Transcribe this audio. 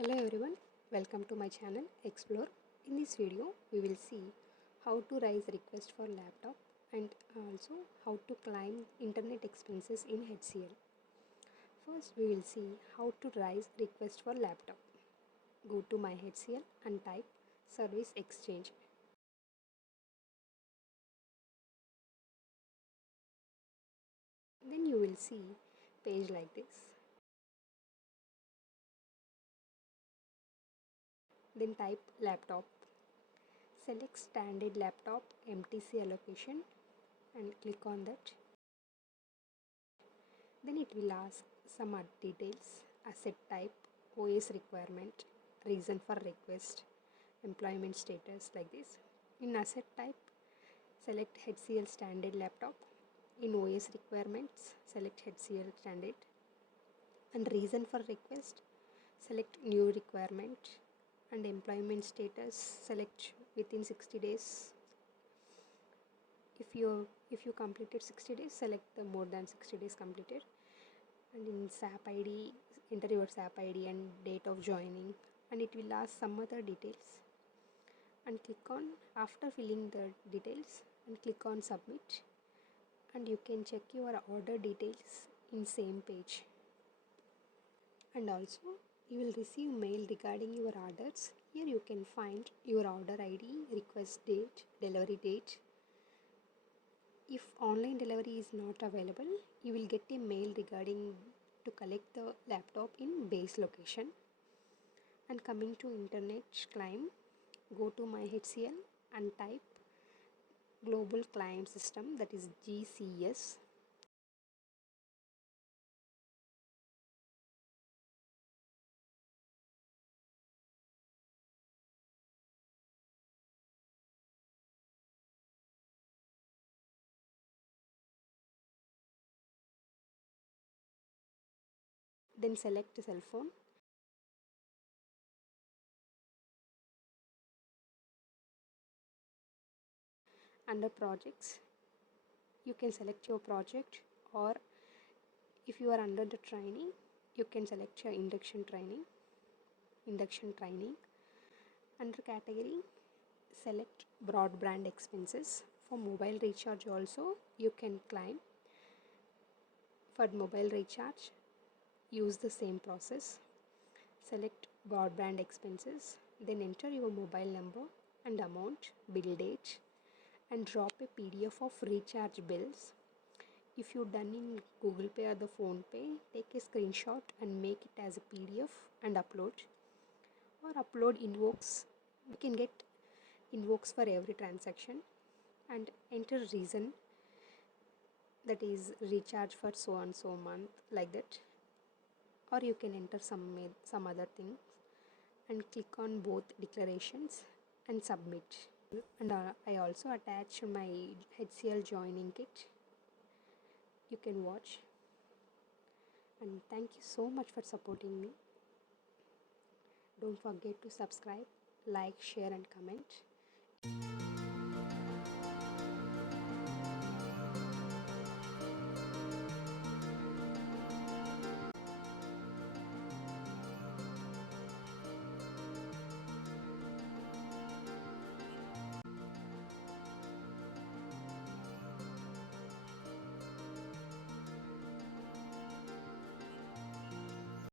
Hello everyone, welcome to my channel Explore. In this video, we will see how to raise request for laptop and also how to claim internet expenses in HCL. First, we will see how to raise request for laptop. Go to my HCL and type Service Exchange. Then you will see page like this. Then type laptop. Select standard laptop MTC allocation and click on that. Then it will ask some other details, asset type, OS requirement, reason for request, employment status like this. In asset type, select HCL standard laptop. In OS requirements, select HCL standard. And reason for request, select new requirement. And employment status, select within 60 days. If you completed 60 days, select the more than 60 days completed. And in SAP ID, enter your SAP ID and date of joining, and it will ask some other details. And click on, after filling the details, and click on submit, and you can check your order details in same page. And also you will receive mail regarding your orders. Here you can find your order ID, request date, delivery date. If online delivery is not available, you will get a mail regarding to collect the laptop in base location. And coming to internet claim, go to my HCL and type Global Claim System, that is GCS. Then select cell phone. Under projects, you can select your project, or if you are under the training, you can select your induction training. Under category, select broadband expenses. For mobile recharge also you can claim. For mobile recharge, use the same process. Select broadband expenses, then enter your mobile number and amount, bill date, and drop a PDF of recharge bills. If you done in Google Pay or the Phone Pay, take a screenshot and make it as a PDF and upload. Or upload invokes. You can get invokes for every transaction, and enter reason, that is recharge for so and so month, like that. Or you can enter some other things and click on both declarations and submit. And I also attach my HCL joining kit. You can watch. And thank you so much for supporting me. Don't forget to subscribe, like, share and comment.